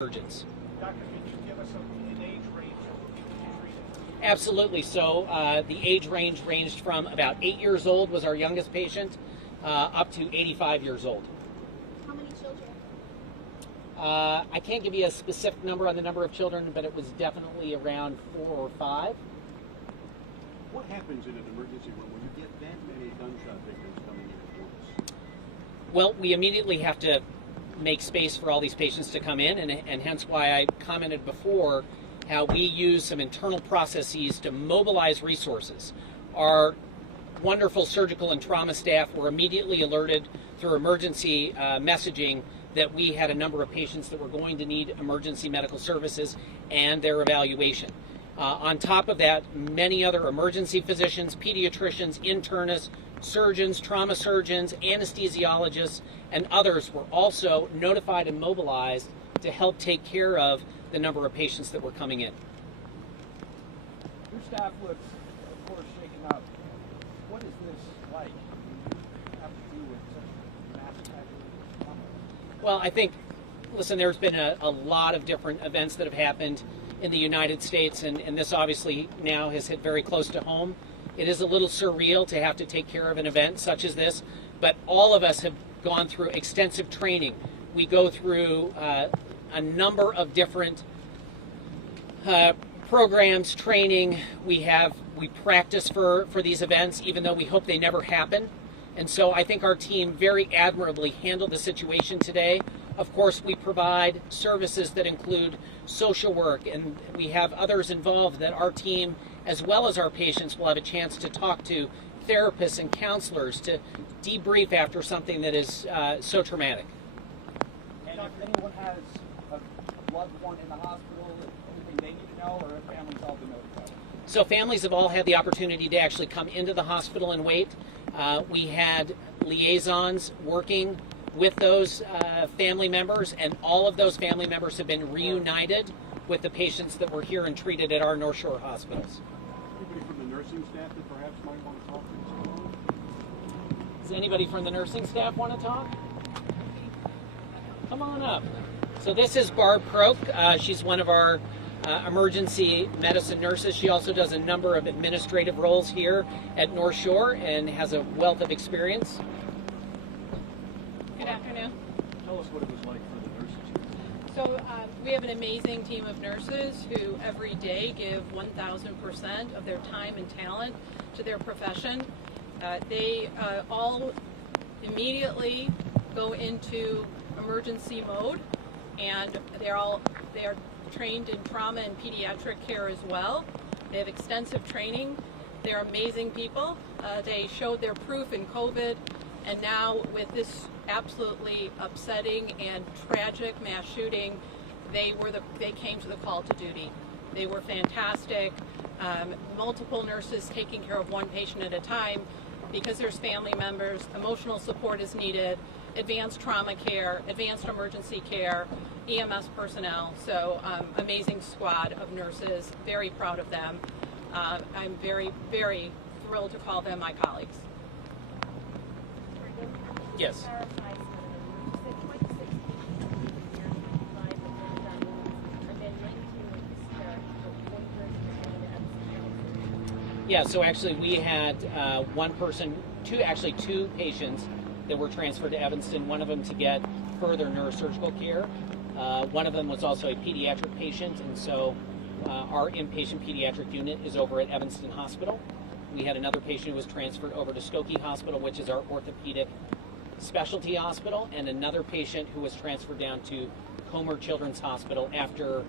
surgeons. Doctor, can you give us an age range of people you treated? Absolutely. So the age range ranged from about 8 years old was our youngest patient, up to 85 years old. How many children? I can't give you a specific number on the number of children, but it was definitely around 4 or 5. What happens in an emergency room when you get that many gunshot victims coming in at once? Well, we immediately have to make space for all these patients to come in, and hence why I commented before how we use some internal processes to mobilize resources. Our wonderful surgical and trauma staff were immediately alerted through emergency messaging that we had a number of patients that were going to need emergency medical services and their evaluation. On top of that, many other emergency physicians, pediatricians, internists, surgeons, trauma surgeons, anesthesiologists, and others were also notified and mobilized to help take care of the number of patients that were coming in. Your staff looks, of course, shaken up. What is this like? You have to do with such mass casualty trauma. Well, I think, listen, there's been a lot of different events that have happened in the United States, and this obviously now has hit very close to home. It is a little surreal to have to take care of an event such as this, but all of us have gone through extensive training. We go through a number of different programs, training. We practice for these events, even though we hope they never happen. And so I think our team very admirably handled the situation today. Of course, we provide services that include social work, and we have others involved that our team, as well as our patients, will have a chance to talk to therapists and counselors to debrief after something that is so traumatic. And if anyone has a loved one in the hospital, anything they need to know, or if families all been notified? So families have all had the opportunity to actually come into the hospital and wait. We had liaisons working with those family members, and all of those family members have been reunited with the patients that were here and treated at our North Shore hospitals. Anybody from the nursing staff that perhaps might want to talk to us? Does anybody from the nursing staff want to talk? Come on up. So this is Barb Croak. She's one of our emergency medicine nurses. She also does a number of administrative roles here at North Shore and has a wealth of experience. Good afternoon. Tell us what it was like for the nurses. So we have an amazing team of nurses who every day give 1,000% of their time and talent to their profession. They all immediately go into emergency mode, and they are trained in trauma and pediatric care as well. They have extensive training. They're amazing people. They showed their proof in COVID, and now with this absolutely upsetting and tragic mass shooting, they came to the call to duty. They were fantastic. Multiple nurses taking care of one patient at a time because there's family members. Emotional support is needed. Advanced trauma care, advanced emergency care, EMS personnel. So amazing squad of nurses. Very proud of them. I'm very, very thrilled to call them my colleagues. Yes. Yeah, so actually we had two patients that were transferred to Evanston, one of them to get further neurosurgical care. One of them was also a pediatric patient, and so our inpatient pediatric unit is over at Evanston Hospital. We had another patient who was transferred over to Skokie Hospital, which is our orthopedic specialty hospital, and another patient who was transferred down to Comer Children's Hospital after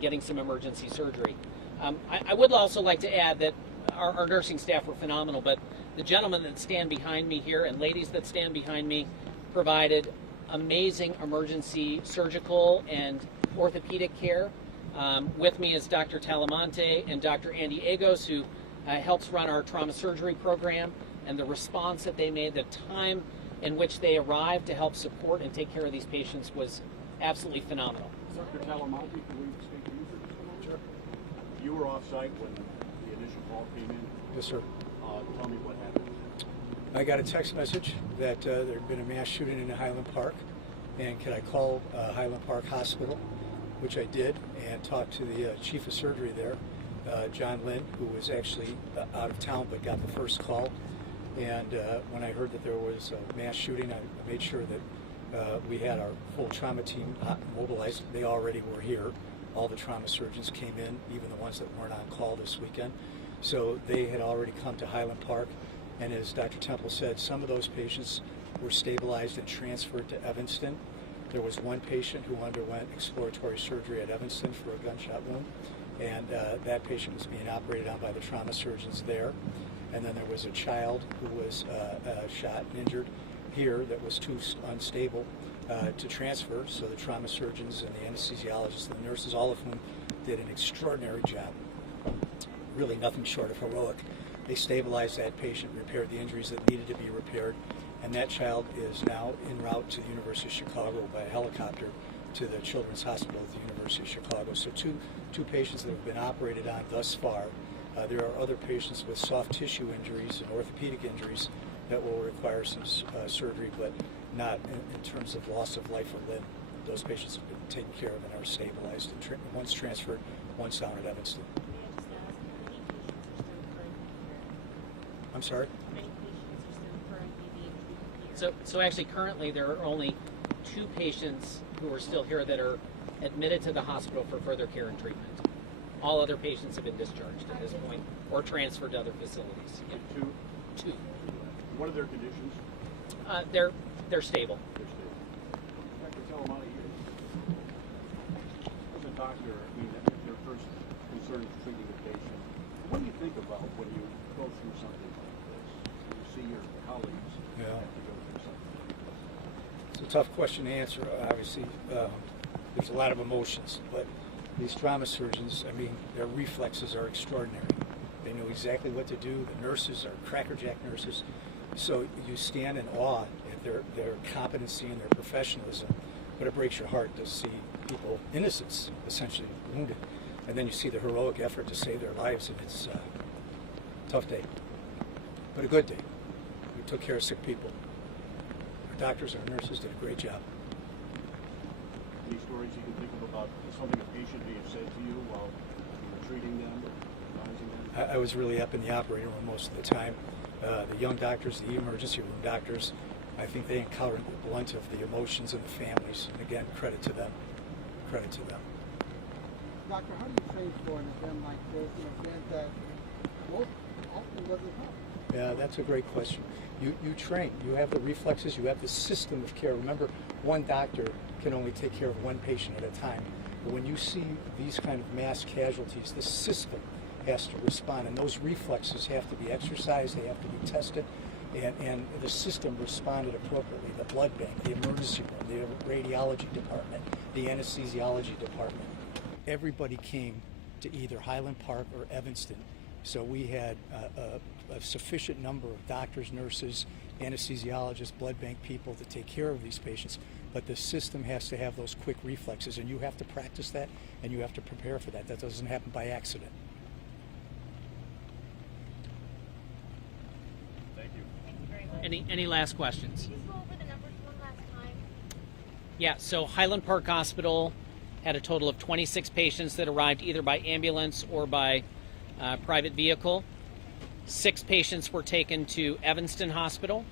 getting some emergency surgery. I would also like to add that our nursing staff were phenomenal, but the gentlemen that stand behind me here and ladies that stand behind me provided amazing emergency surgical and orthopedic care. With me is Dr. Talamonte and Dr. Andy Agos, who helps run our trauma surgery program, and the response that they made, the time in which they arrived to help support and take care of these patients was absolutely phenomenal. Dr. Talamonte, can we speak to you for just a moment? Sure. You were off-site when the initial call came in. Yes, sir. Tell me what happened. I got a text message that there had been a mass shooting in Highland Park, and could I call Highland Park Hospital? which I did, and talked to the chief of surgery there, John Lynn, who was actually out of town but got the first call. And when I heard that there was a mass shooting, I made sure that we had our full trauma team mobilized. They already were here. All the trauma surgeons came in, even the ones that weren't on call this weekend. So they had already come to Highland Park. And as Dr. Temple said, some of those patients were stabilized and transferred to Evanston. There was one patient who underwent exploratory surgery at Evanston for a gunshot wound, and that patient was being operated on by the trauma surgeons there. And then there was a child who was shot and injured here that was too unstable to transfer, so the trauma surgeons and the anesthesiologists and the nurses, all of whom did an extraordinary job, really nothing short of heroic. They stabilized that patient, repaired the injuries that needed to be repaired, and that child is now en route to the University of Chicago by helicopter to the Children's Hospital at the University of Chicago. So two patients that have been operated on thus far. There are other patients with soft tissue injuries and orthopedic injuries that will require some surgery, but not in terms of loss of life or limb. Those patients have been taken care of and are stabilized. And one's transferred, one's down at Evanston. I'm sorry? So actually currently there are only 2 patients who are still here that are admitted to the hospital for further care and treatment. All other patients have been discharged at this point or transferred to other facilities. Yeah. Two. What are their conditions? They're stable. They're stable. Dr. Talamani, as a doctor, I mean, your first concern is treating the patient. What do you think about when you go through something like this? You see your colleagues have to go through something like this. It's a tough question to answer. Obviously, there's a lot of emotions, but these trauma surgeons, I mean, their reflexes are extraordinary. They know exactly what to do. The nurses are crackerjack nurses. So you stand in awe at their competency and their professionalism, but it breaks your heart to see people, innocents, essentially wounded. And then you see the heroic effort to save their lives, and it's a tough day, but a good day. We took care of sick people. Our doctors and our nurses did a great job. Any stories you can think of about something a patient may have said to you while you were treating them or advising them? I was really up in the operating room most of the time. The young doctors, the emergency room doctors, I think they encountered the blunt of the emotions of the families. And again, credit to them. Credit to them. Doctor, how do you train for an event like this, an event that most often doesn't happen? Yeah, that's a great question. You train. You have the reflexes. You have the system of care. Remember, one doctor can only take care of one patient at a time. But when you see these kind of mass casualties, the system has to respond, and those reflexes have to be exercised. They have to be tested, and the system responded appropriately. The blood bank, the emergency room, the radiology department, the anesthesiology department. Everybody came to either Highland Park or Evanston. So we had a sufficient number of doctors, nurses, anesthesiologists, blood bank people to take care of these patients. But the system has to have those quick reflexes, and you have to practice that, and you have to prepare for that. That doesn't happen by accident. Thank you. Thank you very much. Any last questions? Can you just go over the numbers one last time? Yeah, so Highland Park Hospital had a total of 26 patients that arrived either by ambulance or by private vehicle. 6 patients were taken to Evanston Hospital,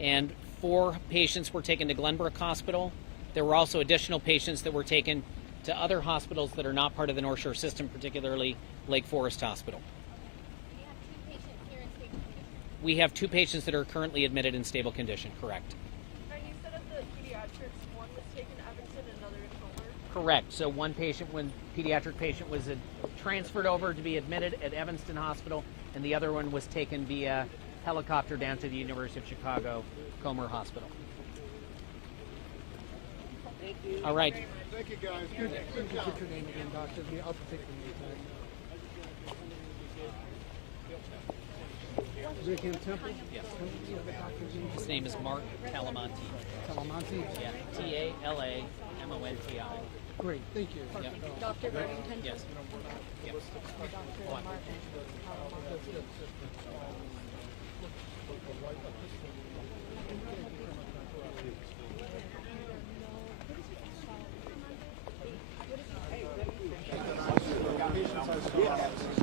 and 4 patients were taken to Glenbrook Hospital. There were also additional patients that were taken to other hospitals that are not part of the North Shore system, particularly Lake Forest Hospital. We have 2 patients here in stable condition. We have 2 patients that are currently admitted in stable condition, correct? And you said of the pediatrics, one was taken to Evanston and another to Comer? Correct. So one pediatric patient was transferred over to be admitted at Evanston Hospital, and the other one was taken via helicopter down to the University of Chicago Comer Hospital. Thank you. All right. Thank you, guys. Could you get your name again, doctor? I'll take the name tag. Rick and Temple? Yes. His His name is Mark Talamonti. Talamonti? Yeah. Talamonti. Great, thank you. Yep. Dr. Reddington? Yes. Yep. Dr. What? have